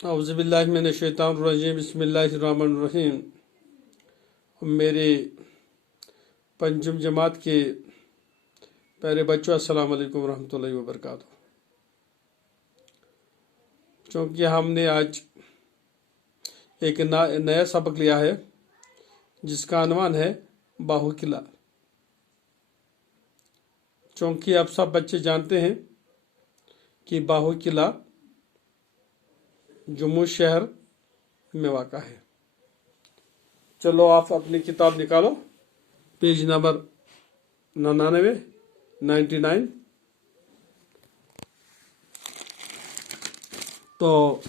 औज़ुबिल्लाहिमिनश्शैतानिर्रजीम बिस्मिल्लाहिर्रहमानिर्रहीम। मेरे पंचम जमात के प्यारे बच्चों, अस्सलाम वालेकुम रहमतुल्लाहि व बरकातुहू। चूँकि हमने आज एक नया सबक लिया है जिसका अनवान है बाहुकिला। चूँकि अब सब बच्चे जानते हैं कि बाहुकिला जम्मू शहर में वाक़ा है। चलो आप अपनी किताब निकालो, पेज नंबर 99। तो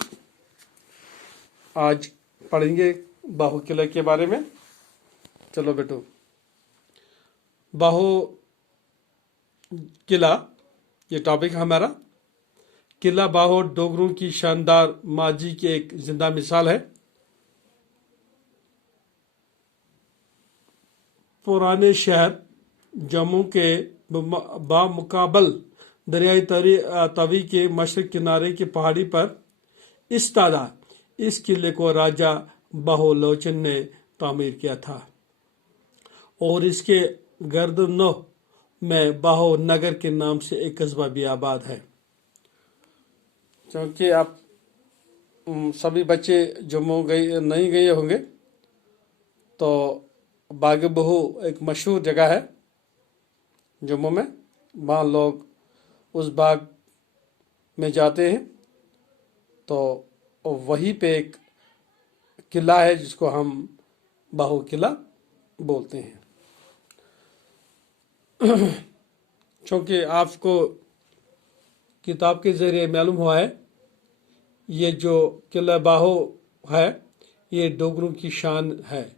आज पढ़ेंगे बाहुकिला के बारे में। चलो बेटो, बाहुकिला ये टॉपिक हमारा। किला बाहो डोगरों की शानदार माजी की एक जिंदा मिसाल है। पुराने शहर जम्मू के बामुकाबल दरियाई तवी के मशरक किनारे की पहाड़ी पर इस्तादा इस किले को राजा बाहुलोचन ने तामीर किया था और इसके गर्दनों में बाहो नगर के नाम से एक कस्बा भी आबाद है। क्योंकि आप सभी बच्चे जम्मू नहीं गए होंगे, तो बाग बहू एक मशहूर जगह है जम्मू में। वहाँ लोग उस बाग में जाते हैं, तो वहीं पे एक किला है जिसको हम बाहु किला बोलते हैं। क्योंकि आपको किताब के जरिए मालूम हुआ है, ये जो किला बाहो है ये डोगरों की शान है,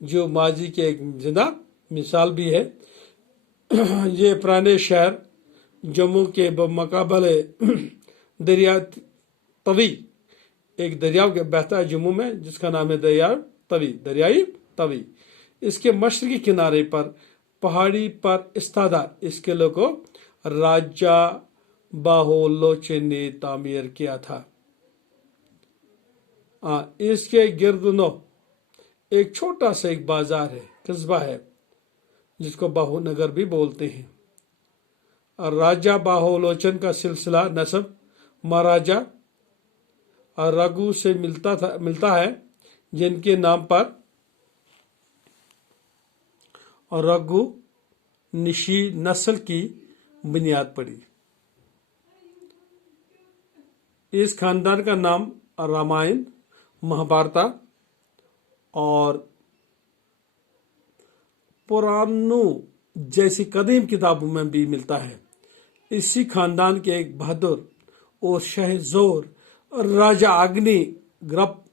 जो माजी के एक जिंदा मिसाल भी है। ये पुराने शहर जम्मू के बमुकाबले दरिया तवी, एक दरियाव के बहता है जम्मू में जिसका नाम है दरियाई तवी। इसके मशरकी किनारे पर पहाड़ी पर इस्तादा इस किले को राजा बाहुलोचन ने तामीर किया था। इसके गिर्दनों एक छोटा सा एक बाजार है, कस्बा है, जिसको बाहुनगर भी बोलते हैं। और राजा बाहुलोचन का सिलसिला नस्ब महाराजा रघु से मिलता है, जिनके नाम पर रघु निशी नस्ल की बुनियाद पड़ी। इस खानदान का नाम रामायण, महाभारत और पुराणों जैसी कदीम किताबों में भी मिलता है। इसी खानदान के एक बहादुर और शहजोर राजा अग्नि ग्रप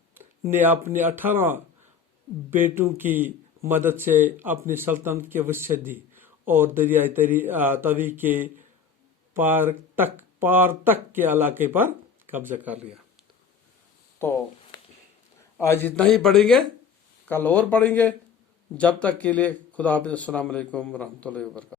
ने अपने 18 बेटों की मदद से अपनी सल्तनत की वसीयत दी और दरियाई तवी के पार तक के इलाके पर कब्जा कर लिया। तो आज इतना ही पढ़ेंगे, कल और पढ़ेंगे। जब तक के लिए खुदा हाफिज़। अस्सलाम वालेकुम रहमतुल्लाहि व बरकातुहू।